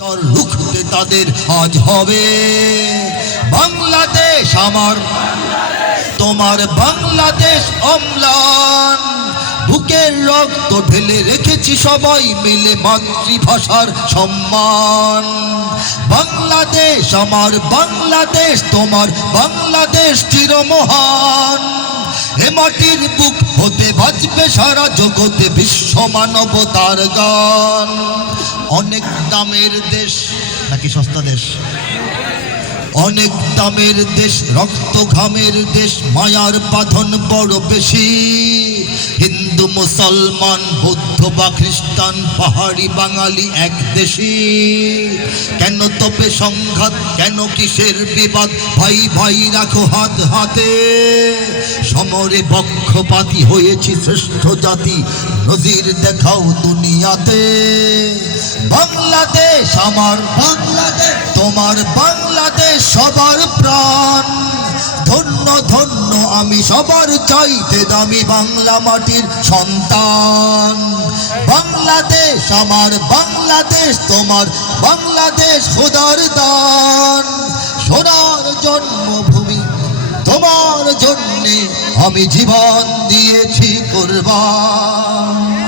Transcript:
রুখতে তাদের আজ হবে বাংলাদেশ আমার, তোমার বাংলাদেশ অম্লান। বুকের রক্ত ঢেলে রেখেছি সবাই মিলে মাতৃভাষার সম্মান। বাংলাদেশ আমার বাংলাদেশ, তোমার বাংলাদেশ চিরমহান। এ মাটির বুক হতে বাজবে সারা জগতে বিশ্ব মানবতার গান। অনেক দামের দেশ নাকি সস্তা দেশ? অনেক দামের দেশ, রক্ত ঘামের দেশ, মায়ার বাঁধন বড় বেশি। হিন্দু মুসলমান বৌদ্ধ বা খ্রিস্টান পাহাড়ি বাঙালি এক দেশি। কেন তবে সংঘাত, কেন কিসের বিবাদ? ভাই ভাই রাখো হাত হাতে। সমরে পক্ষপাতী হয়েছি শ্রেষ্ঠ জাতি, নজির দেখাও দুনিয়াতে। বাংলাদেশ আমার বাংলাদেশ, তোমার বাংলাদেশ সবার প্রাণ। ধন্য ধন্য আমি সবার চাইতে দামি বাংলা মাটির সন্তান। বাংলাদেশ আমার বাংলাদেশ, তোমার বাংলাদেশ খোদার দান। সোনার জন্মভূমি, তোমার জন্যে আমি জীবন দিয়েছি কুরবান।